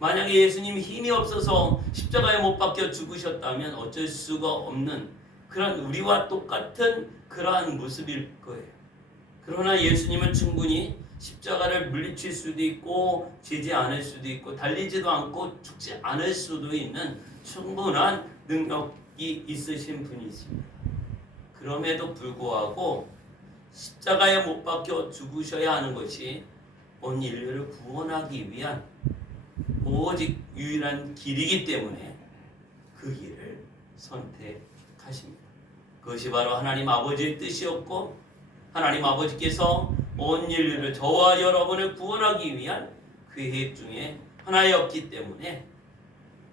만약에 예수님이 힘이 없어서 십자가에 못 박혀 죽으셨다면 어쩔 수가 없는 그런 우리와 똑같은 그러한 모습일 거예요. 그러나 예수님은 충분히 십자가를 물리칠 수도 있고 지지 않을 수도 있고 달리지도 않고 죽지 않을 수도 있는 충분한 능력이 있으신 분이십니다. 그럼에도 불구하고 십자가에 못 박혀 죽으셔야 하는 것이 온 인류를 구원하기 위한 오직 유일한 길이기 때문에 그 길을 선택하십니다. 그것이 바로 하나님 아버지의 뜻이었고 하나님 아버지께서 온 인류를 저와 여러분을 구원하기 위한 계획 중에 하나였기 때문에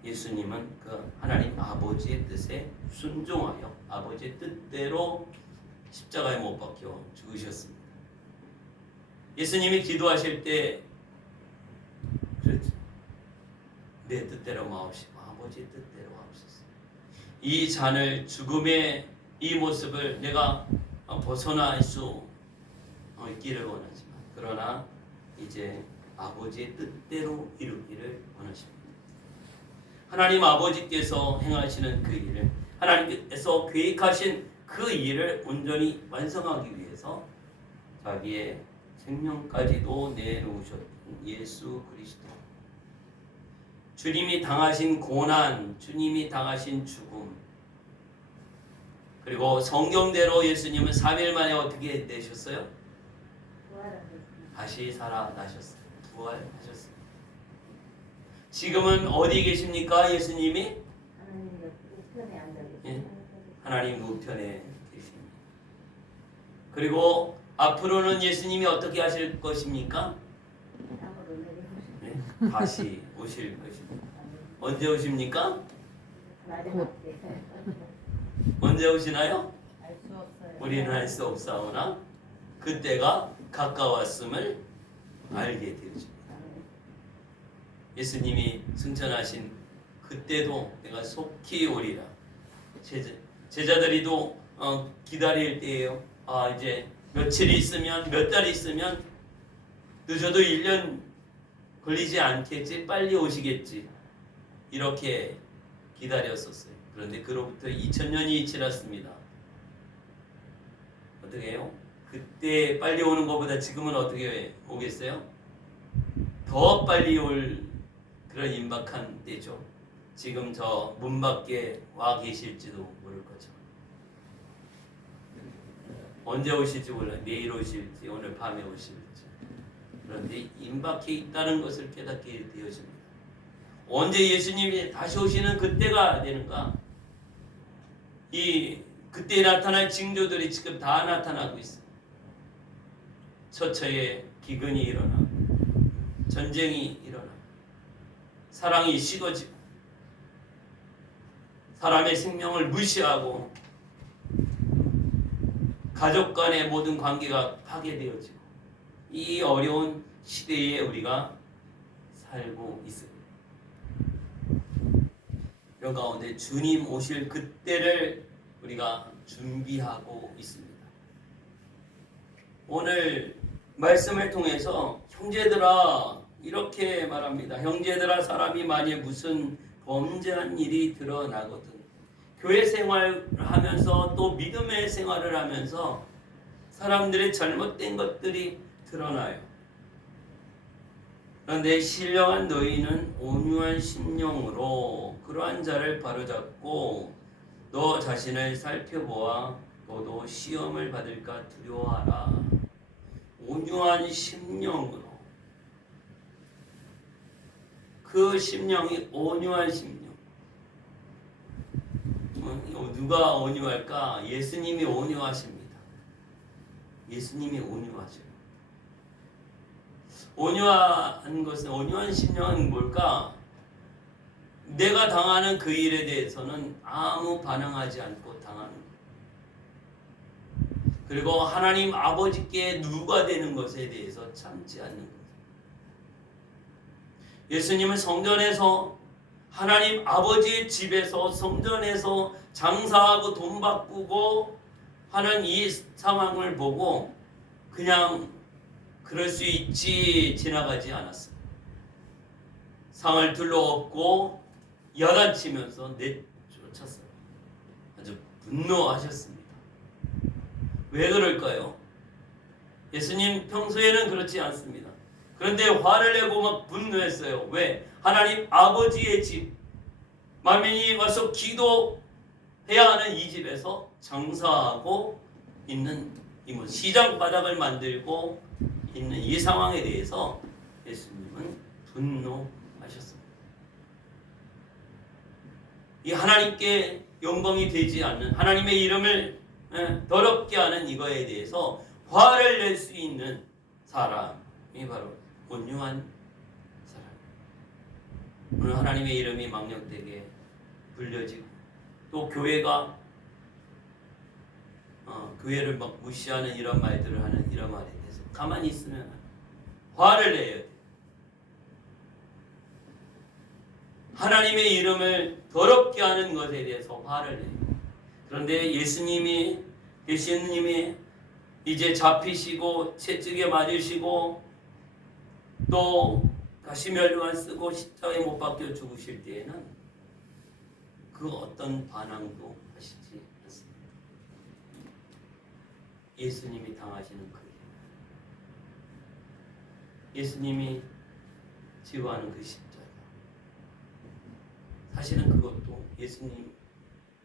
예수님은 그 하나님 아버지의 뜻에 순종하여 아버지의 뜻대로 십자가에 못 박혀 죽으셨습니다. 예수님이 기도하실 때 그렇죠. 내 뜻대로 마옵시고 아버지의 뜻대로 하옵소서. 이 잔을 죽음의 이 모습을 내가 벗어날 수 있기를 원하지만 그러나 이제 아버지의 뜻대로 이루기를 원하십니다. 하나님 아버지께서 행하시는 그 일을 하나님께서 계획하신 그 일을 온전히 완성하기 위해서 자기의 생명까지도 내놓으셨던 예수 그리스도, 주님이 당하신 고난, 주님이 당하신 죽음, 그리고 성경대로 예수님은 3일 만에 어떻게 되셨어요? 다시 살아나셨어요. 부활하셨어요. 지금은 어디 계십니까? 예수님이? 하나님 우편에 앉아 계십니다. 예, 하나님 우편에 계십니다. 그리고 앞으로는 예수님이 어떻게 하실 것입니까? 땅으로 내려오십니다. 네, 다시 오실 것입니다. 언제 오십니까? 마지막 때. 언제 오시나요? 알 수 없어요. 우리는 알 수 없사오나 그때가 가까웠음을 알게 되어집니다. 예수님이 승천하신 그때도 내가 속히 오리라. 제자들이도 기다릴 때예요. 이제 며칠 있으면 몇 달 있으면 늦어도 1년 걸리지 않겠지, 빨리 오시겠지, 이렇게 기다렸었어요. 그런데 그로부터 2000년이 지났습니다. 어떻게 해요? 그때 빨리 오는 것보다 지금은 어떻게 오겠어요? 더 빨리 올 그런 임박한 때죠. 지금 저 문 밖에 와 계실지도 모를 거죠. 언제 오실지 몰라요. 내일 오실지 오늘 밤에 오실지. 그런데 임박해 있다는 것을 깨닫게 되어집니다. 언제 예수님이 다시 오시는 그때가 되는가? 그때 나타날 징조들이 지금 다 나타나고 있어요. 처처에 기근이 일어나, 전쟁이 일어나, 사랑이 식어지고, 사람의 생명을 무시하고, 가족 간의 모든 관계가 파괴되어지고, 이 어려운 시대에 우리가 살고 있습니다. 이런 가운데 주님 오실 그때를 우리가 준비하고 있습니다. 오늘 말씀을 통해서 형제들아 이렇게 말합니다. 형제들아, 사람이 만일 무슨 범죄한 일이 드러나거든, 교회 생활을 하면서 또 믿음의 생활을 하면서 사람들의 잘못된 것들이 드러나요. 그런데 신령한 너희는 온유한 심령으로 그러한 자를 바로잡고 너 자신을 살펴보아 너도 시험을 받을까 두려워하라. 온유한 심령으로, 그 심령이 온유한 심령. 누가 온유할까? 예수님이 온유하십니다. 예수님이 온유하죠. 온유한 것은, 온유한 심령은 뭘까? 내가 당하는 그 일에 대해서는 아무 반응하지 않고 당하는 것. 그리고 하나님 아버지께 누가 되는 것에 대해서 참지 않는 것. 예수님은 성전에서, 하나님 아버지의 집에서, 성전에서 장사하고 돈 바꾸고 하는 이 상황을 보고 그냥 그럴 수 있지 지나가지 않았어요. 상을 둘러엎고 야단치면서 내쫓았어요. 아주 분노하셨습니다. 왜 그럴까요? 예수님 평소에는 그렇지 않습니다. 그런데 화를 내고 막 분노했어요. 왜? 하나님 아버지의 집, 만민이 와서 기도해야 하는 이 집에서 장사하고 있는 이 시장 바닥을 만들고 있는 이 상황에 대해서 예수님은 분노하셨습니다. 이 하나님께 영광이 되지 않는, 하나님의 이름을 더럽게 하는 이거에 대해서 화를 낼 수 있는 사람이 바로 온유한 사람. 오늘 하나님의 이름이 망령되게 불려지고 또 교회가 교회를 막 무시하는 이런 말들을 하는 이런 말에 대해서 가만히 있으면 화를 내야 돼요. 하나님의 이름을 더럽게 하는 것에 대해서 화를 내요. 그런데 예수님이 이제 잡히시고 채찍에 맞으시고 또 가시면류관 쓰고 십자가에 못 박혀 죽으실 때에는 그 어떤 반항도 하시지 않습니다. 예수님이 당하시는 그 일, 예수님이 지고하는 그 십자가, 사실은 그것도 예수님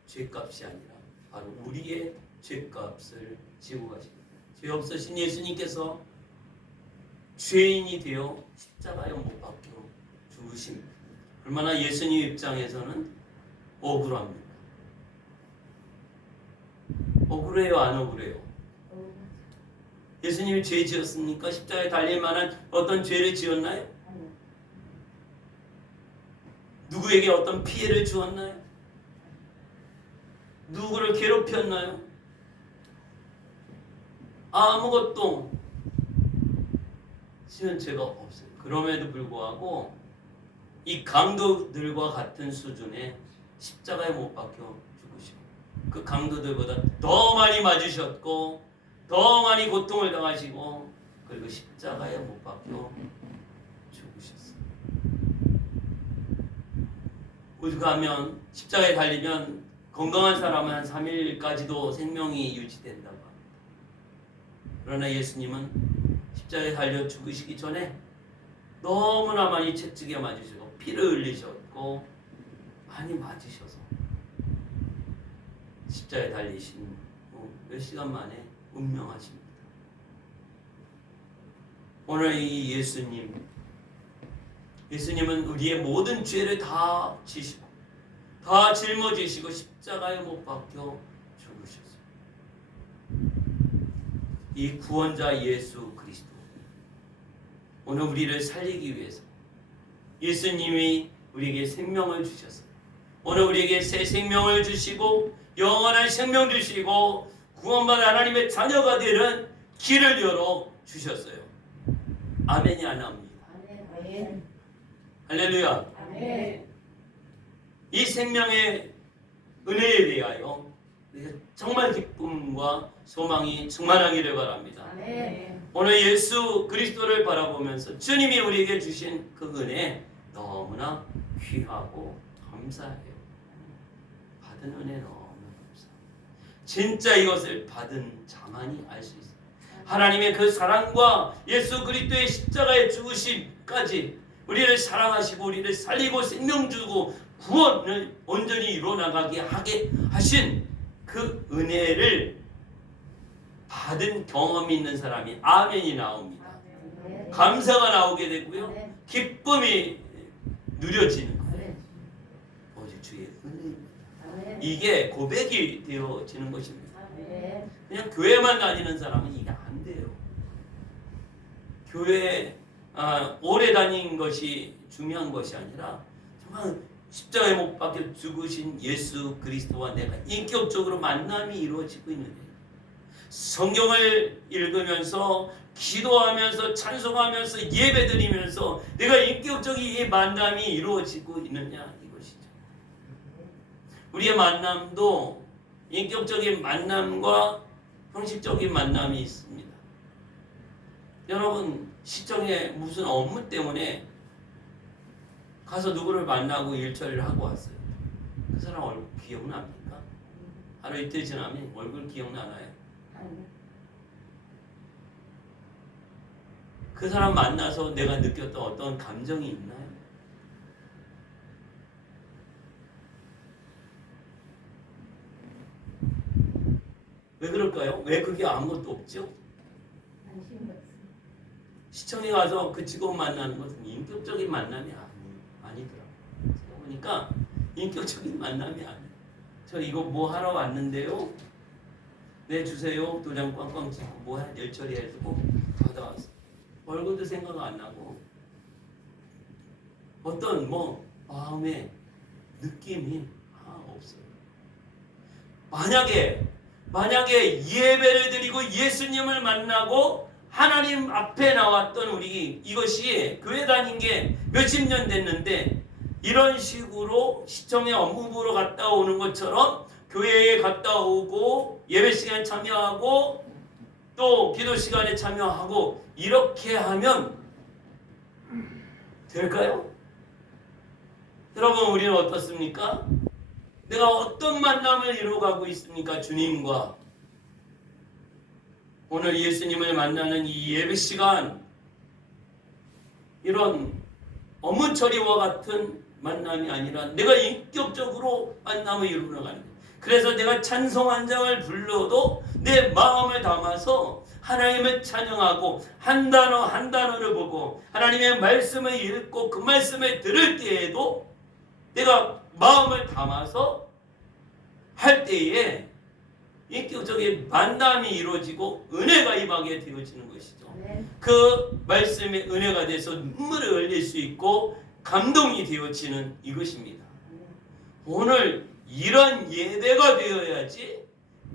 죄값이 아니라 바로 우리의 죄값을 지고 가십니다. 죄 없으신 예수님께서 죄인이 되어 십자가에 못 박혀 죽으십니다. 얼마나 예수님 입장에서는 억울합니까? 억울해요, 안 억울해요? 예수님이 죄 지었습니까? 십자가에 달릴 만한 어떤 죄를 지었나요? 누구에게 어떤 피해를 주었나요? 누구를 괴롭혔나요? 아무것도 지은 죄가 없어요. 그럼에도 불구하고 이 강도들과 같은 수준의 십자가에 못 박혀 죽으시고 그 강도들보다 더 많이 맞으셨고 더 많이 고통을 당하시고 그리고 십자가에 못 박혀 죽으셨어요. 오죽하면 십자가에 달리면 건강한 사람은 한 3일까지도 생명이 유지된다고 합니다. 그러나 예수님은 십자가에 달려 죽으시기 전에 너무나 많이 채찍에 맞으시고 피를 흘리셨고 많이 맞으셔서 십자가에 달리신 몇 시간 만에 운명하십니다. 오늘 이 예수님은 우리의 모든 죄를 다 지시고 다 짊어지시고 십자가에 못 박혀 죽으셨어요. 이 구원자 예수 그리스도, 오늘 우리를 살리기 위해서 예수님이 우리에게 생명을 주셨어요. 오늘 우리에게 새 생명을 주시고 영원한 생명 주시고 구원받은 하나님의 자녀가 되는 길을 열어 주셨어요. 아멘이 안 나옵니다. 아멘. 할렐루야. 아멘. 이 생명의 은혜에 대하여 정말 기쁨과 소망이 충만하기를 바랍니다. 아멘. 오늘 예수 그리스도를 바라보면서 주님이 우리에게 주신 그 은혜 너무나 귀하고 감사해요. 받은 은혜 너무나 감사해요. 진짜 이것을 받은 자만이 알 수 있어요. 하나님의 그 사랑과 예수 그리스도의 십자가의 죽으심까지 우리를 사랑하시고 우리를 살리고 생명 주고 구원을 온전히 이루어나가게 하게 하신 그 은혜를 받은 경험이 있는 사람이 아멘이 나옵니다. 아멘. 감사가 나오게 되고요. 아멘. 기쁨이 누려지는 거예요. 아멘. 오직 주의 은혜입니다. 아멘. 이게 고백이 되어지는 것입니다. 아멘. 그냥 교회만 다니는 사람은 이게 안 돼요. 교회에 오래 다닌 것이 중요한 것이 아니라 정말 십자가에 못 박혀 죽으신 예수 그리스도와 내가 인격적으로 만남이 이루어지고 있느냐, 성경을 읽으면서 기도하면서 찬송하면서 예배드리면서 내가 인격적인 이 만남이 이루어지고 있느냐, 이것이죠. 우리의 만남도 인격적인 만남과 형식적인 만남이 있습니다. 여러분, 시청에 무슨 업무 때문에 가서 누구를 만나고 일처리를 하고 왔어요. 그 사람 얼굴 기억납니까? 하루 이틀 지나면 얼굴 기억나나요? 그 사람 만나서 내가 느꼈던 어떤 감정이 있나요? 왜 그럴까요? 왜 그게 아무것도 없죠? 시청에 가서 그 직원 만나는 것은 인격적인 만남이 아니더라고요. 제가 보니까 인격적인 만남이 아니에요. 저 이거 뭐 하러 왔는데요? 네, 주세요. 도장 꽝꽝 찍고 뭐 일 처리해주고 받아왔어. 얼굴도 생각 안 나고 어떤 뭐 마음의 느낌이 없어요. 만약에 예배를 드리고 예수님을 만나고 하나님 앞에 나왔던 우리, 이것이 교회 다닌 게 몇십 년 됐는데 이런 식으로 시청에 업무 보러 갔다 오는 것처럼 교회에 갔다 오고 예배 시간에 참여하고 또 기도 시간에 참여하고 이렇게 하면 될까요? 여러분, 우리는 어떻습니까? 내가 어떤 만남을 이루어가고 있습니까? 주님과. 오늘 예수님을 만나는 이 예배 시간, 이런 업무 처리와 같은 만남이 아니라 내가 인격적으로 만남을 이루어가는 거예요. 그래서 내가 찬송 한 장을 불러도 내 마음을 담아서 하나님을 찬양하고 한 단어 한 단어를 보고 하나님의 말씀을 읽고 그 말씀을 들을 때에도 내가 마음을 담아서 할 때에 인격적인 만남이 이루어지고 은혜가 임하게 되어지는 것이죠. 그 말씀의 은혜가 돼서 눈물을 흘릴 수 있고 감동이 되어지는 이것입니다. 오늘 이런 예배가 되어야지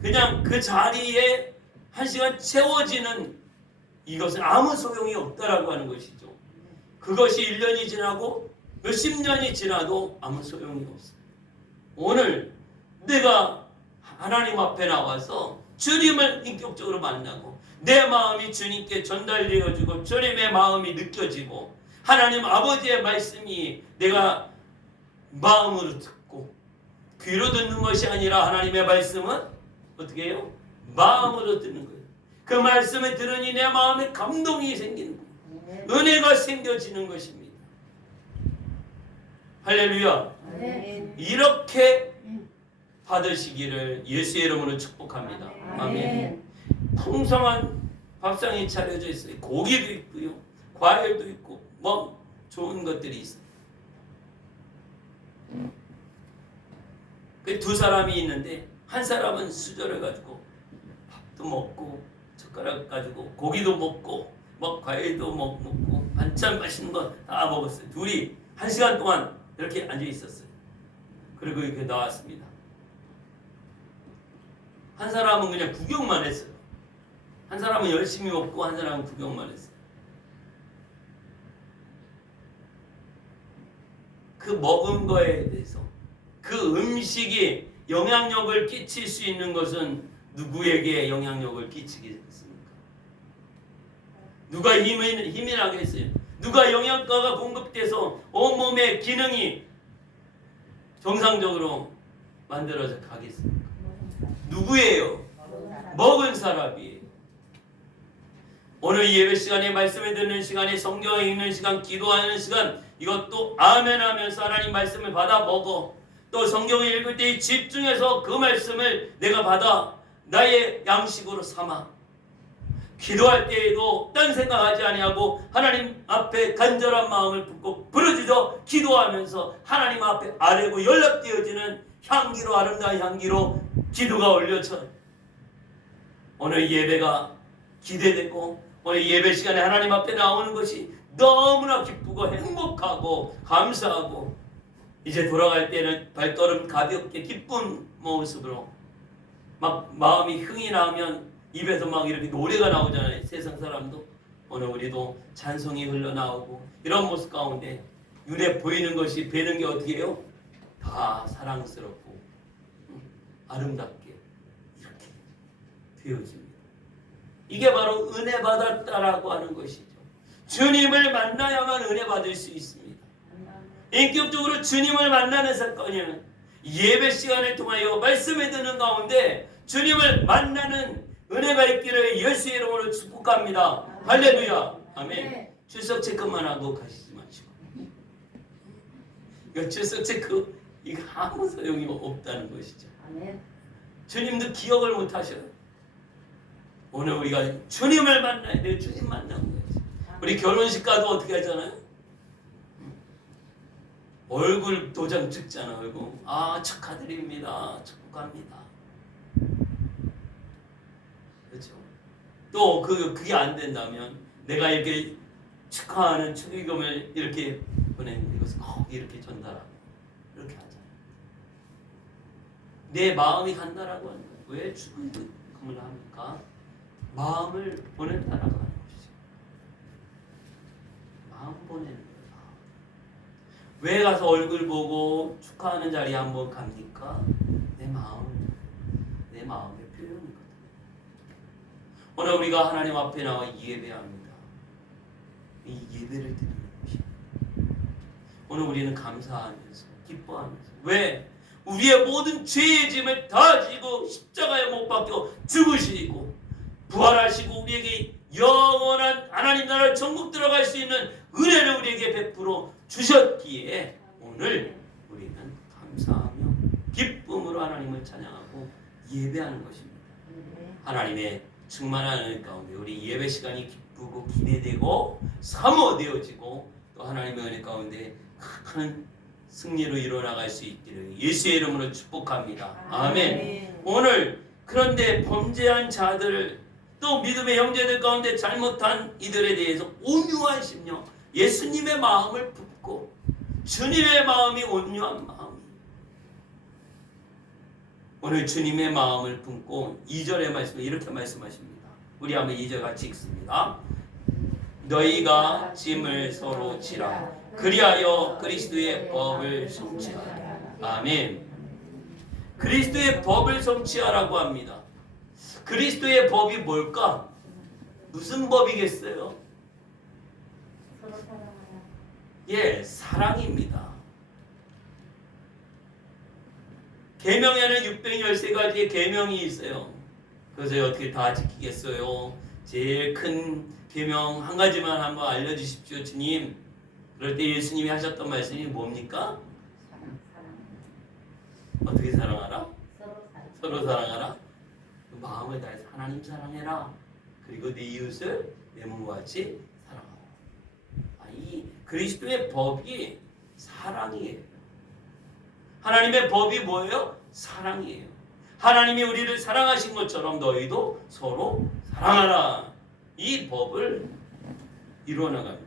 그냥 그 자리에 한 시간 채워지는 이것은 아무 소용이 없다라고 하는 것이죠. 그것이 1년이 지나고 몇십 년이 지나도 아무 소용이 없어요. 오늘 내가 하나님 앞에 나와서 주님을 인격적으로 만나고 내 마음이 주님께 전달되어지고 주님의 마음이 느껴지고 하나님 아버지의 말씀이 내가 마음으로 듣고 귀로 듣는 것이 아니라 하나님의 말씀은 어떻게 해요? 마음으로 듣는 거예요. 그 말씀을 들으니 내 마음에 감동이 생기는 거예요. 은혜가 생겨지는 것입니다. 할렐루야. 이렇게 받으시기를 예수의 이름으로 축복합니다. 아멘. 풍성한 밥상이 차려져 있어요. 고기도 있고요, 과일도 있고 뭐 좋은 것들이 있어요. 그 두 사람이 있는데 한 사람은 수저를 가지고 밥도 먹고 젓가락 가지고 고기도 먹고 뭐 과일도 먹고 반찬 맛있는 거 다 먹었어요. 둘이 1시간 동안 이렇게 앉아 있었어요. 그리고 이렇게 나왔습니다. 한 사람은 그냥 구경만 했어요. 한 사람은 열심히 먹고 한 사람은 구경만 했어요. 그 먹은 거에 대해서 그 음식이 영향력을 끼칠 수 있는 것은 누구에게 영향력을 끼치겠습니까? 누가 힘이 나겠어요? 누가 영양가가 공급돼서 온몸의 기능이 정상적으로 만들어져 가겠습니까? 누구예요? 먹은 사람이에요. 오늘 예배 시간에 말씀을 듣는 시간에 성경을 읽는 시간, 기도하는 시간, 이것도 아멘 하면서 하나님 말씀을 받아 먹어. 또 성경을 읽을 때 집중해서 그 말씀을 내가 받아 나의 양식으로 삼아. 기도할 때에도 딴 생각하지 아니하고 하나님 앞에 간절한 마음을 붓고 부르짖어 기도하면서 하나님 앞에 아뢰고 연락되어지는 향기로, 아름다운 향기로 기도가 올려져. 오늘 예배가 기대되고 오늘 예배 시간에 하나님 앞에 나오는 것이 너무나 기쁘고 행복하고 감사하고 이제 돌아갈 때는 발걸음 가볍게 기쁜 모습으로 막 마음이 흥이 나면 입에서 막 이렇게 노래가 나오잖아요. 세상 사람도 오늘 우리도 찬송이 흘러나오고 이런 모습 가운데 눈에 보이는 것이 뵈는 게 어떻게 해요? 다 사랑스럽고 아름답게 이렇게 되어집니다. 이게 바로 은혜 받았다라고 하는 것이죠. 주님을 만나야만 은혜 받을 수 있습니다. 인격적으로 주님을 만나는 사건이에요. 예배 시간을 통하여 말씀을 듣는 가운데 주님을 만나는 은혜가 있기를 예수의 이름으로 축복합니다. 할렐루야. 아멘. 출석 체크만 하고 가시지 마시고. 이거 출석 체크 이거 아무 소용이 없다는 것이죠. 아멘. 주님도 기억을 못 하셔요. 오늘 우리가 주님을 만나야 돼요. 주님 만나는 거지. 우리 결혼식 가도 어떻게 하잖아요? 얼굴 도장 찍잖아. 얼굴. 아, 축하드립니다. 축복합니다. 그렇죠? 또 그게 안 된다면 내가 이렇게 축하하는 축의금을 이렇게 보내는 이것을 꼭 이렇게 전달하고 이렇게 하잖아요. 내 마음이 간다라고 하는 거예요. 왜 축의금을 합니까? 마음을 보낸다라고 하는 것이죠. 마음 보내는 거예요. 왜 가서 얼굴 보고 축하하는 자리에 한번 갑니까? 내 마음의 표현이거든요. 오늘 우리가 하나님 앞에 나와 예배합니다. 이 예배를 드리는 것입니다. 오늘 우리는 감사하면서 기뻐하면서 왜? 우리의 모든 죄의 짐을 다 지고 십자가에 못 박혀 죽으시고 부활하시고 우리에게 영원한 하나님 나라 천국 들어갈 수 있는 은혜를 우리에게 베풀어 주셨기에 오늘 우리는 감사하며 기쁨으로 하나님을 찬양하고 예배하는 것입니다. 하나님의 충만한 은혜 가운데 우리 예배 시간이 기쁘고 기대되고 사모되어지고 또 하나님의 은혜 가운데 큰 승리로 이뤄나갈 수 있기를 예수의 이름으로 축복합니다. 아멘. 오늘 그런데 범죄한 자들 또 믿음의 형제들 가운데 잘못한 이들에 대해서 온유한 심령, 예수님의 마음을 품고 주님의 마음이 온유한 마음이 오늘 주님의 마음을 품고 2절의 말씀을 이렇게 말씀하십니다. 우리 한번 2절 같이 읽습니다. 너희가 짐을 서로 지라 그리하여 그리스도의 법을 성취하라. 아멘. 그리스도의 법을 성취하라고 합니다. 그리스도의 법이 뭘까? 무슨 법이겠어요? 서로 사랑하라. 예, 사랑입니다. 계명에는 613가지의 계명이 있어요. 그래서 어떻게 다 지키겠어요? 제일 큰 계명 한 가지만 한번 알려주십시오, 주님. 그럴 때 예수님이 하셨던 말씀이 뭡니까? 사랑. 어떻게 사랑하라? 서로 서로 사랑하라. 마음을 다해서 하나님 사랑해라. 그리고 내 이웃을 내 몸과 같이 사랑하라. 이 그리스도의 법이 사랑이에요. 하나님의 법이 뭐예요? 사랑이에요. 하나님이 우리를 사랑하신 것처럼 너희도 서로 사랑하라. 이 법을 이루어나갑니다.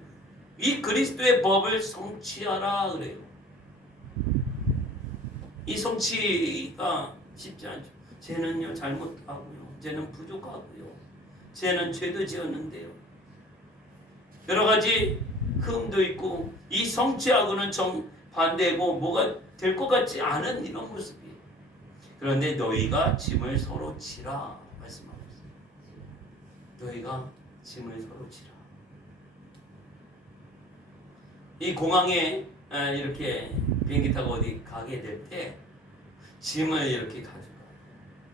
이 그리스도의 법을 성취하라 그래요. 이 성취가 쉽지 않죠. 쟤는요 잘못하고요. 쟤는 부족하고요. 쟤는 죄도 지었는데요. 여러 가지 흠도 있고 이 성취하고는 정반대고 뭐가 될 것 같지 않은 이런 모습이에요. 그런데 너희가 짐을 서로 지라 말씀하고 있어요. 너희가 짐을 서로 지라. 이 공항에 이렇게 비행기 타고 어디 가게 될 때 짐을 이렇게 가져가요.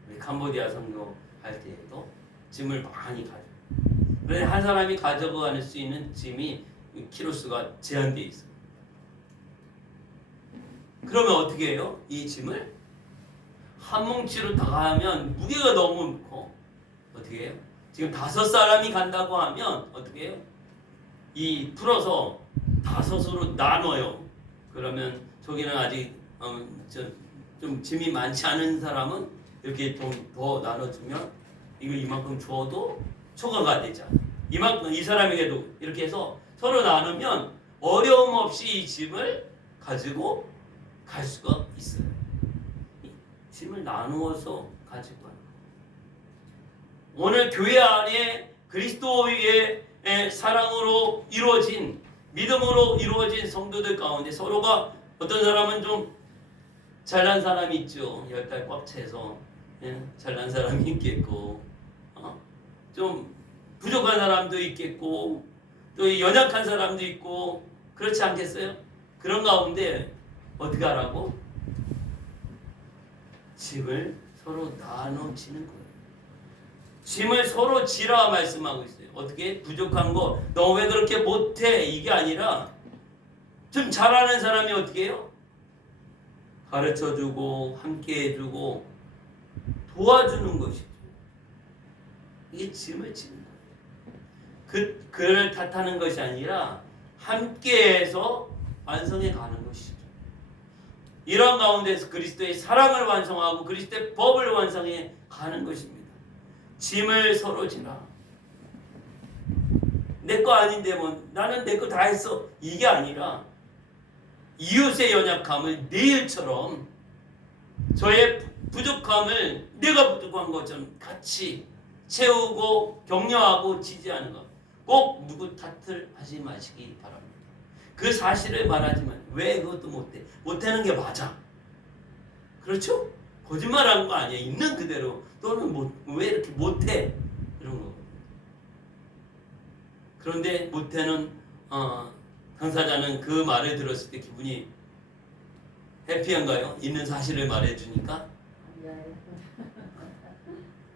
우리 캄보디아 선교 할 때에도 짐을 많이 가져가요. 그런데 한 사람이 가져갈 수 있는 짐이 키로수가 제한되어 있어요. 그러면 어떻게 해요? 이 짐을 한 뭉치로 다 하면 무게가 너무 커. 어떻게 해요? 지금 5사람이 간다고 하면 어떻게 해요? 이 풀어서 5으로 나눠요. 그러면 저기는 아직 좀 짐이 많지 않은 사람은 이렇게 좀 더 나눠주면 이거 이만큼 주어도 초과가 되잖아. 이만큼 이 사람에게도 이렇게 해서 서로 나누면 어려움 없이 이 짐을 가지고 갈 수가 있어요. 이 짐을 나누어서 가지고 가는 거예요. 오늘 교회 안에 그리스도의 사랑으로 이루어진 믿음으로 이루어진 성도들 가운데 서로가 어떤 사람은 좀 잘난 사람이 있죠. 10달 꽉 채서 잘난 사람이 있겠고 좀 부족한 사람도 있겠고 또 연약한 사람도 있고 그렇지 않겠어요? 그런 가운데 어떻게 하라고? 짐을 서로 나눠지는 거예요. 짐을 서로 지라 말씀하고 있어요. 어떻게? 부족한 거 너 왜 그렇게 못해? 이게 아니라 좀 잘하는 사람이 어떻게 해요? 가르쳐주고 함께 해주고 도와주는 것이죠. 이게 짐을 지는 거예요. 그를 탓하는 것이 아니라 함께해서 완성해 가는 것이죠. 이런 가운데서 그리스도의 사랑을 완성하고 그리스도의 법을 완성해 가는 것입니다. 짐을 서로 지라. 내 거 아닌데 뭐 나는 내 거 다 했어. 이게 아니라 이웃의 연약함을 내 일처럼 저의 부족함을 내가 부족한 것처럼 같이 채우고 격려하고 지지하는 것. 꼭 누구 탓을 하지 마시기 바랍니다. 그 사실을 말하지만 왜 그것도 못해? 못하는 게 맞아. 그렇죠? 거짓말하는 거 아니야. 있는 그대로. 또는 왜 이렇게 못해? 이런 거. 그런데 못해는 당사자는 그 말을 들었을 때 기분이 해피한가요? 있는 사실을 말해주니까?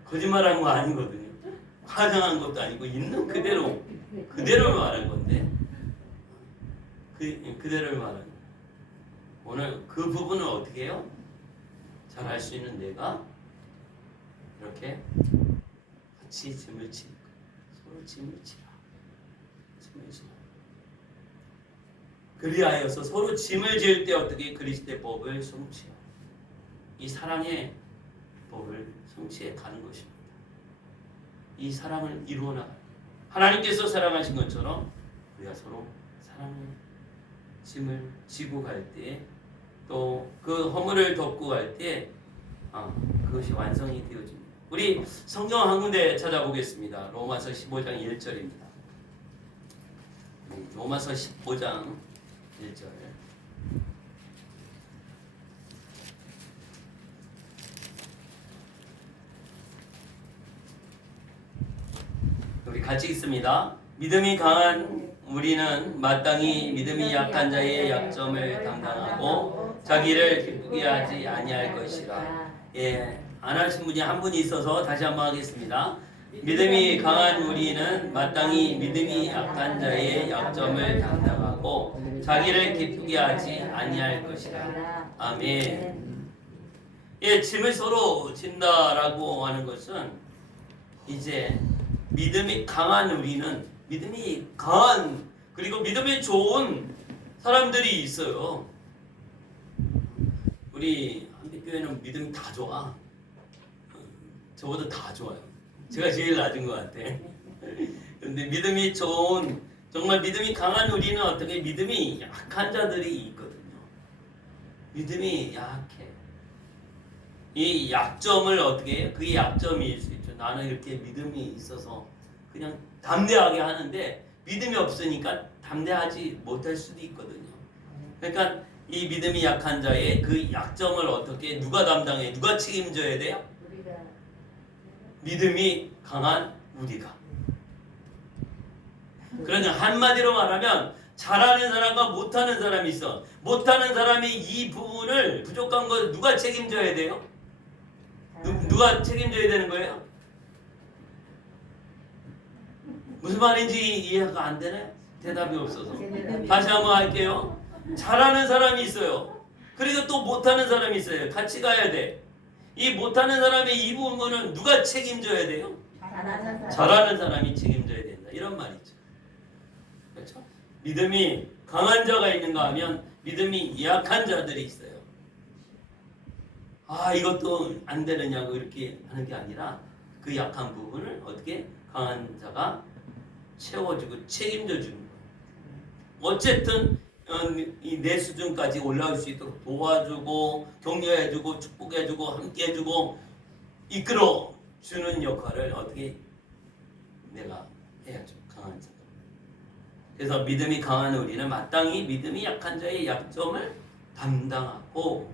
거짓말하는 거 아니거든요. 화장한 것도 아니고 있는 그대로 말한 건데 그대로 말하는 거예요. 오늘 그 부분을 어떻게 해요? 잘 할 수 있는 내가 이렇게 같이 짐을 지는 거예요. 서로 짐을 지라. 그리하여서 서로 짐을 지을 때 어떻게 그리스도의 법을 성취해요. 이 사랑의 법을 성취해 가는 것입니다. 이 사랑을 이루어 나가요. 하나님께서 사랑하신 것처럼 우리가 서로 사랑의 짐을 지고 갈 때 또 그 허물을 덮고 갈 때 그것이 완성이 되어집니다. 우리 성경 한 군데 찾아보겠습니다. 로마서 15장 1절입니다. 로마서 15장 1절. 우리 같이 읽습니다. 믿음이 강한 우리는 마땅히 믿음이 약한 자의 약점을 담당하고 자기를 기쁘게 하지 아니할 것이라. 예, 안 하신 분이 한 분이 있어서 다시 한번 하겠습니다. 믿음이 강한 우리는 마땅히 믿음이 약한 자의 약점을 담당하고 자기를 기쁘게 하지 아니할 것이라. 아멘. 예, 짐을 서로 진다라고 하는 것은 이제 믿음이 강한 우리는 믿음이 강한 그리고 믿음이 좋은 사람들이 있어요. 우리 한빛교회는 믿음이 다 좋아. 저보다 다 좋아요. 제가 제일 낮은 것 같아. 근데 믿음이 좋은 정말 믿음이 강한 우리는 어떻게 믿음이 약한 자들이 있거든요. 믿음이 약해. 이 약점을 어떻게 해요? 그게 약점일 수 있죠. 나는 이렇게 믿음이 있어서 그냥 담대하게 하는데 믿음이 없으니까 담대하지 못할 수도 있거든요. 그러니까 이 믿음이 약한 자의 그 약점을 어떻게 누가 담당해? 누가 책임져야 돼요? 믿음이 강한 우리가. 그러니까 한마디로 말하면 잘하는 사람과 못하는 사람이 있어. 못하는 사람이 이 부분을 부족한 걸 누가 책임져야 돼요? 누가 책임져야 되는 거예요? 무슨 말인지 이해가 안 되네? 대답이 없어서. 다시 한번 할게요. 잘하는 사람이 있어요. 그리고 또 못하는 사람이 있어요. 같이 가야 돼. 이 못하는 사람의 이 부분은 누가 책임져야 돼요? 잘하는 사람이 책임져야 된다. 이런 말이죠. 그렇죠? 믿음이 강한 자가 있는가 하면 믿음이 약한 자들이 있어요. 이것도 안 되느냐고 이렇게 하는 게 아니라 그 약한 부분을 어떻게 강한 자가 채워주고 책임져 주는 거예요. 어쨌든 이 내 수준까지 올라올 수 있도록 도와주고 격려해주고 축복해주고 함께해주고 이끌어 주는 역할을 어떻게 내가 해야죠. 강한 자가. 그래서 믿음이 강한 우리는 마땅히 믿음이 약한 자의 약점을 담당하고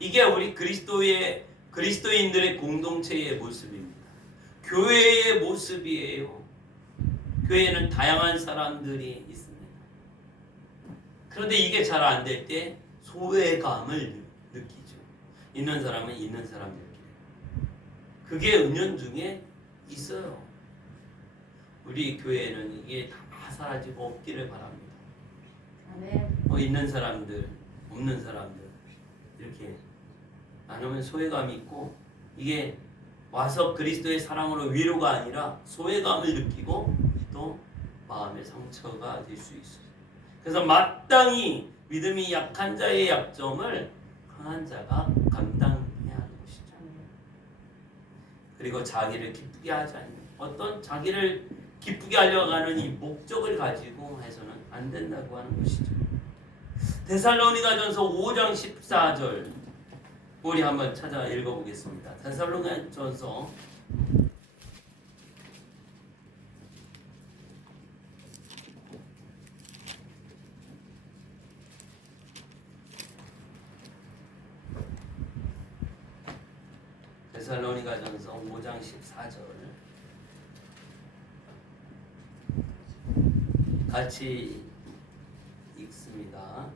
이게 우리 그리스도인들의 공동체의 모습입니다. 교회의 모습이에요. 교회에는 다양한 사람들이 있습니다. 그런데 이게 잘 안 될 때 소외감을 느끼죠. 있는 사람은 있는 사람들끼리. 그게 은연중에 있어요. 우리 교회는 이게 다 사라지고 없기를 바랍니다. 아멘. 있는 사람들, 없는 사람들 이렇게 나누면 소외감이 있고, 이게 와서 그리스도의 사랑으로 위로가 아니라 소외감을 느끼고 또 마음의 상처가 될 수 있어요. 그래서 마땅히 믿음이 약한 자의 약점을 강한 자가 감당해야 하는 것이죠. 그리고 자기를 기쁘게 하지 않는, 어떤 자기를 기쁘게 하려고 하는 이 목적을 가지고 해서는 안 된다고 하는 것이죠. 데살로니가전서 5장 14절 우리 한번 찾아 읽어보겠습니다. 데살로니가전서 5장 14절 같이 읽습니다.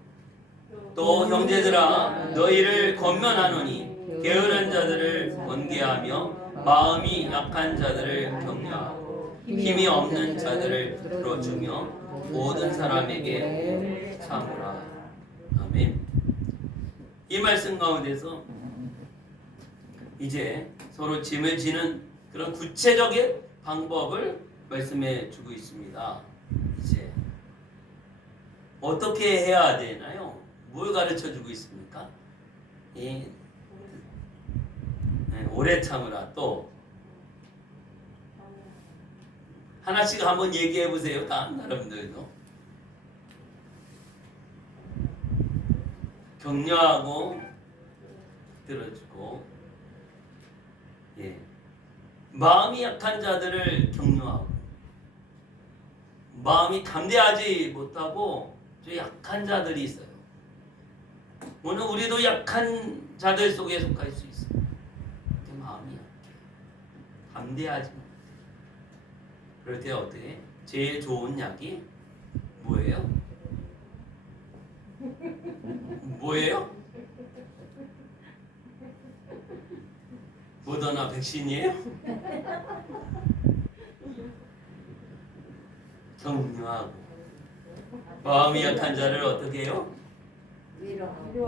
또 형제들아 너희를 권면하노니 게으른 자들을 권계하며 마음이 약한 자들을 격려하고 힘이 없는 자들을 들어주며 모든 사람에게 참으라. 아멘. 이 말씀 가운데서 이제 서로 짐을 지는 그런 구체적인 방법을 말씀해 주고 있습니다. 이제 어떻게 해야 되나요? 뭘 가르쳐 주고 있습니까? 오래 참으라. 또 하나씩 한번 얘기해 보세요. 다른 사람들도 격려하고 들어주고, 마음이 약한 자들을 격려하고, 마음이 담대하지 못하고 좀 약한 자들이 있어요. 오늘 우리도 약한 자들 속에 속할 수 있어요. 마음이 약해, 담대하지 못해. 그럴 때 어떻게? 제일 좋은 약이 뭐예요? 뭐예요? 모더나 백신이에요? 격려하고, 마음이 약한 자를 어떻게 해요?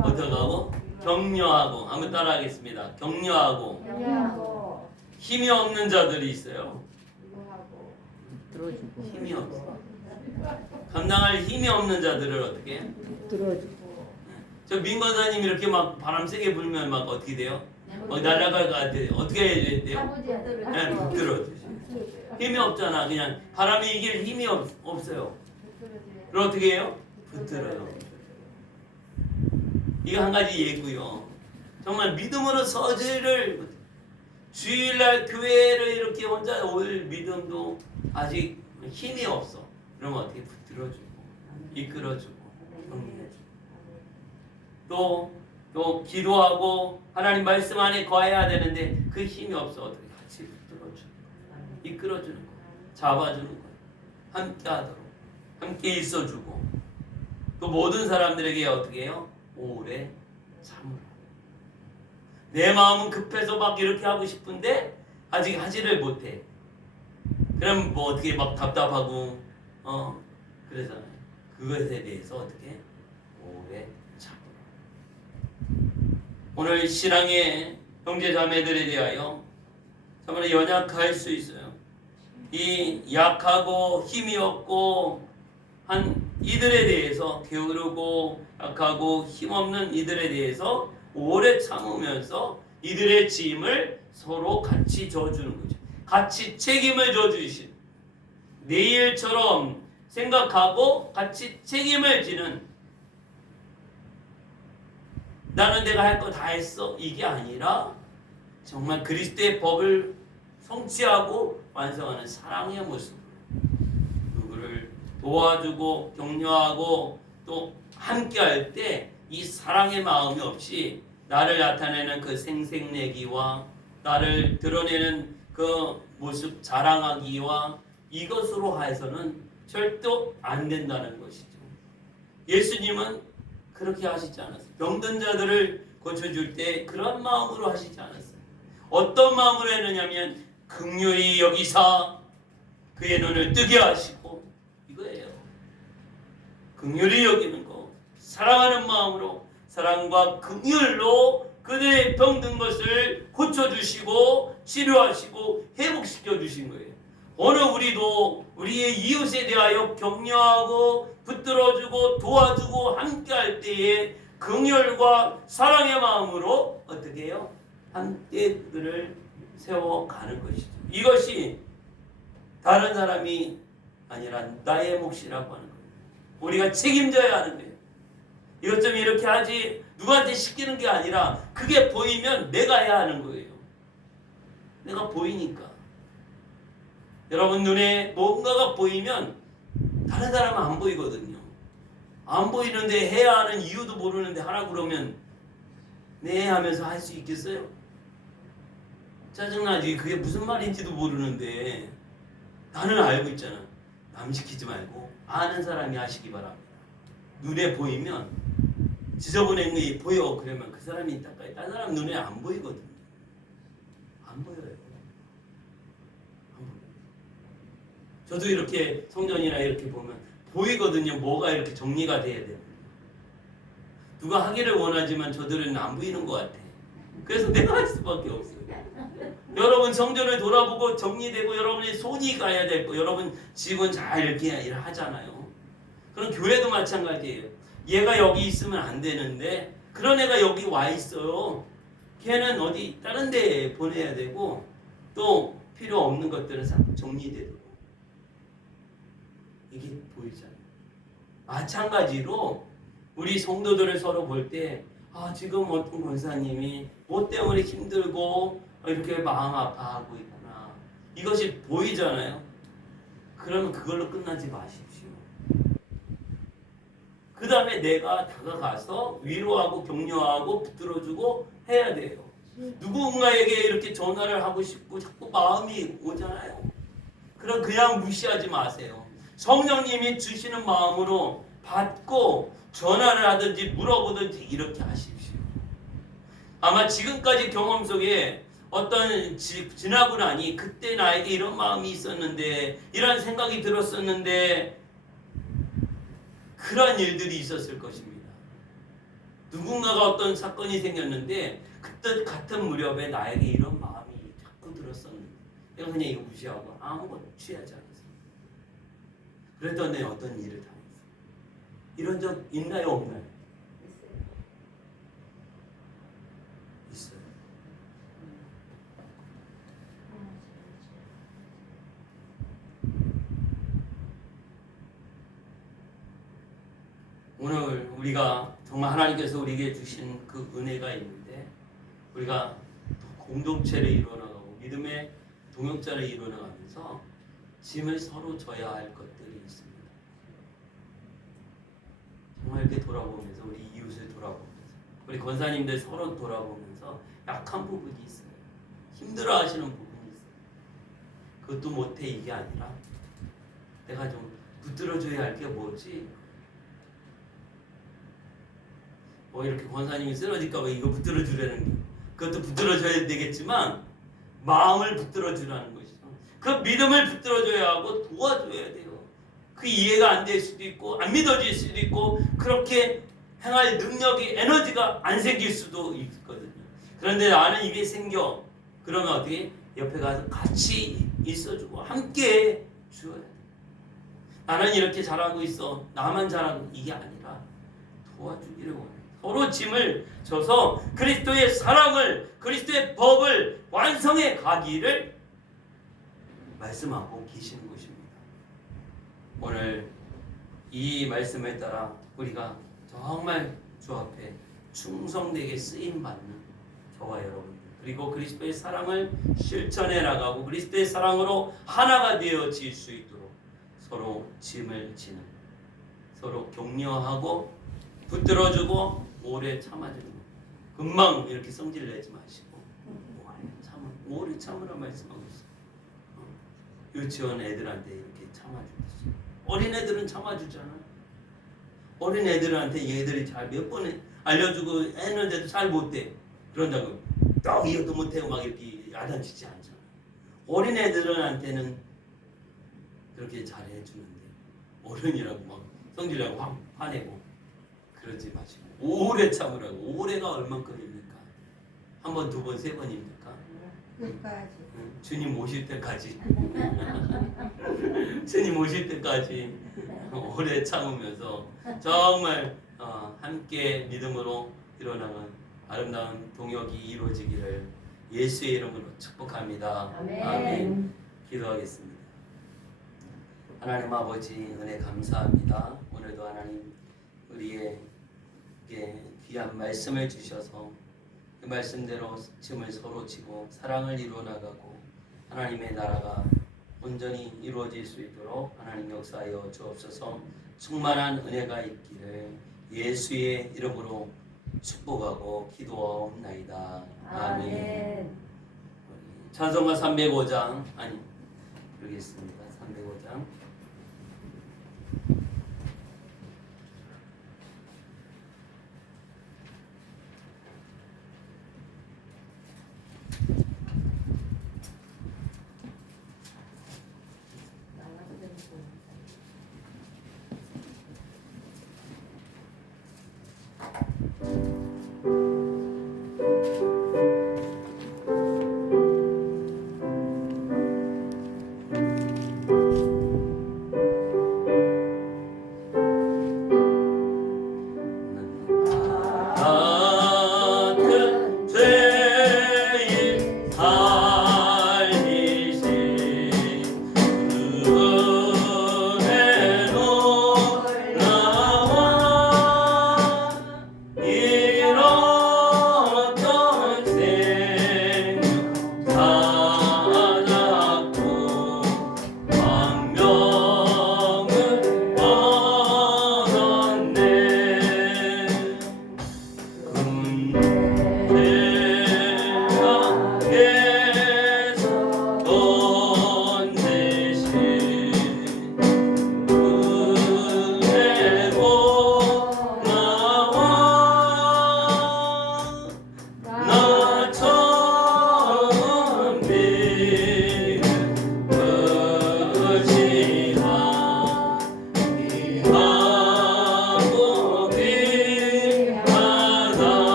어떻게 하고? 격려하고. 한번 따라하겠습니다. 격려하고. 힘이 없는 자들이 있어요. 들어주고 힘이 없어. 감당할 힘이 없는 자들을 어떻게 해? 들어주고. 저 민건사님 이렇게 막 바람 세게 불면 막 어떻게 돼요? 날아갈 것 같아요. 어떻게 해야 돼요? 네, 붙들어주지. 힘이 없잖아. 그냥 바람이 이길 힘이 없어요. 그럼 어떻게 해요? 붙들어요. 이거 한 가지 예고요. 정말 믿음으로 서지를, 주일날 교회를 이렇게 혼자 올 믿음도 아직 힘이 없어. 그러면 어떻게 붙들어주고 이끌어주고 격려해주고, 또 기도하고 하나님 말씀 안에 거해야 되는데 그 힘이 없어. 어떻게 같이 붙들어주고 이끌어주는 거, 잡아주는 거, 함께 하도록, 함께 있어주고, 또 모든 사람들에게 어떻게 해요? 오래 참으라. 내 마음은 급해서 막 이렇게 하고 싶은데 아직 하지를 못해. 그럼 뭐 어떻게 막 답답하고 그러잖아요. 그것에 대해서 어떻게 오래 참으라. 오늘 신앙의 형제 자매들에 대하여 정말 연약할 수 있어요. 이 약하고 힘이 없고 한 이들에 대해서, 게으르고 약하고 힘없는 이들에 대해서 오래 참으면서 이들의 짐을 서로 같이 져주는 거죠. 같이 책임을 져주신, 내일처럼 생각하고 같이 책임을 지는, 나는 내가 할 거 다 했어 이게 아니라 정말 그리스도의 법을 성취하고 완성하는 사랑의 모습으로 누구를 도와주고 격려하고 또 함께 할 때 이 사랑의 마음이 없이 나를 나타내는 그 생색내기와 나를 드러내는 그 모습 자랑하기와 이것으로 해서는 절대 안 된다는 것이죠. 예수님은 그렇게 하시지 않았어요. 병든 자들을 고쳐줄 때 그런 마음으로 하시지 않았어요. 어떤 마음으로 했느냐면 긍휼히 여기사 그의 눈을 뜨게 하시고, 이거예요. 긍휼히 여기는 거, 사랑하는 마음으로 사랑과 긍휼로 그들의 병든 것을 고쳐주시고 치료하시고 회복시켜 주신 거예요. 오늘 우리도 우리의 이웃에 대하여 격려하고 붙들어주고 도와주고 함께할 때에 긍휼과 사랑의 마음으로 어떻게 해요? 함께 그들을 세워가는 것이죠. 이것이 다른 사람이 아니라 나의 몫이라고 하는 거예요. 우리가 책임져야 하는 거예요. 이것 좀 이렇게 하지, 누구한테 시키는 게 아니라 그게 보이면 내가 해야 하는 거예요. 내가 보이니까. 여러분 눈에 뭔가가 보이면 다른 사람은 안 보이거든요. 안 보이는데 해야 하는 이유도 모르는데 하라 그러면 네 하면서 할 수 있겠어요? 짜증나지. 그게 무슨 말인지도 모르는데 나는 알고 있잖아. 남 시키지 말고 아는 사람이 하시기 바랍니다. 눈에 보이면 지저분한 게 보여. 그러면 그 사람이 닦아요. 다른 사람 눈에 안 보이거든요. 안 보여요. 안 보여요. 저도 이렇게 성전이나 이렇게 보면 보이거든요. 뭐가 이렇게 정리가 돼야 돼요. 누가 하기를 원하지만 저들은 안 보이는 것 같아. 그래서 내가 할 수밖에 없어요. 여러분 성전을 돌아보고 정리되고 여러분의 손이 가야 될 거. 여러분 집은 잘 이렇게 일하잖아요. 그럼 교회도 마찬가지예요. 얘가 여기 있으면 안 되는데 그런 애가 여기 와 있어요. 걔는 어디 다른 데 보내야 되고 또 필요 없는 것들은 싹 정리되고 이게 보이잖아요. 마찬가지로 우리 성도들을 서로 볼 때 지금 어떤 권사님이 뭐 때문에 힘들고 이렇게 마음 아파하고 있구나. 이것이 보이잖아요. 그러면 그걸로 끝나지 마십시오. 그 다음에 내가 다가가서 위로하고 격려하고 붙들어주고 해야 돼요. 누군가에게 이렇게 전화를 하고 싶고 자꾸 마음이 오잖아요. 그럼 그냥 무시하지 마세요. 성령님이 주시는 마음으로 받고 전화를 하든지 물어보든지 이렇게 하십시오. 아마 지금까지 경험 속에 어떤 지나고 나니 그때 나에게 이런 마음이 있었는데 이런 생각이 들었었는데 그런 일들이 있었을 것입니다. 누군가가 어떤 사건이 생겼는데 그때 같은 무렵에 나에게 이런 마음이 자꾸 들었었는데 내가 그냥 이거 무시하고 아무것도 취하지 않았어요. 그랬던 내 어떤 일을 당했어요. 이런 적 있나요 없나요? 있어요. 오늘 우리가 정말 하나님께서 우리에게 주신 그 은혜가 있는데 우리가 공동체를 이루어나가고 믿음의 동역자를 이루어나가면서 짐을 서로 져야 할 것들이 있습니다. 정말 이렇게 돌아보면서 우리 이웃을 돌아보면서 우리 권사님들 서로 돌아보면서 약한 부분이 있어요. 힘들어하시는 부분이 있어요. 그것도 못해 이게 아니라 내가 좀 붙들어줘야 할 게 뭐지? 이렇게 권사님이 쓰러질까봐 이거 붙들어주려는 게 그것도 붙들어줘야 되겠지만 마음을 붙들어주라는 것이죠. 그 믿음을 붙들어줘야 하고 도와줘야 돼요. 그 이해가 안 될 수도 있고 안 믿어질 수도 있고 그렇게 행할 능력이 에너지가 안 생길 수도 있거든요. 그런데 나는 이게 생겨. 그러면 어떻게 옆에 가서 같이 있어주고 함께 주어야 돼. 나는 이렇게 잘하고 있어. 나만 잘하고 이게 아니라 도와주기를 원해. 서로 짐을 져서 그리스도의 사랑을 그리스도의 법을 완성해 가기를 말씀하고 계시는 것입니다. 오늘 이 말씀에 따라 우리가 정말 주 앞에 충성되게 쓰임받는 저와 여러분들 그리고 그리스도의 사랑을 실천해 나가고 그리스도의 사랑으로 하나가 되어질 수 있도록 서로 짐을 지는 서로 격려하고 붙들어주고 오래 참아주는 금방 이렇게 성질 내지 마시고 오래 참으라 말씀하고 있어요. 유치원 애들한테 이렇게 참아주듯이 어린애들은 참아주잖아. 어린 애들한테 얘들이 잘 몇 번 알려주고 했는데도 잘 못돼. 그런다고 딱 이해도 못하고 막 이렇게 야단치지 않잖아. 어린 애들한테는 그렇게 잘 해주는데 어른이라고 막 성질나고 확 화내고 그러지 마시고 오래 참으라고. 오래가 얼만큼입니까? 한 번, 두 번, 세 번입니까? 끝까지. 주님 오실 때까지 주님 오실 때까지 오래 참으면서 정말 함께 믿음으로 일어나는 아름다운 동역이 이루어지기를 예수의 이름으로 축복합니다. 아멘. 기도하겠습니다. 하나님 아버지 은혜 감사합니다. 오늘도 하나님 우리에게 귀한 말씀을 주셔서 그 말씀대로 짐을 서로 지고 사랑을 이루어 나가고 하나님의 나라가 온전히 이루어질 수 있도록 하나님 역사하여 주옵소서. 충만한 은혜가 있기를 예수의 이름으로 축복하고 기도하옵나이다. 아멘. 찬송가 305장 부르겠습니다. 305장.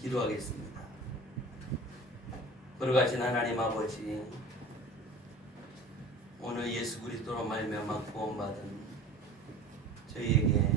기도하겠습니다. 거룩하신 하나님 아버지, 오늘 예수 그리스도로 말미암아 구원받은 저희에게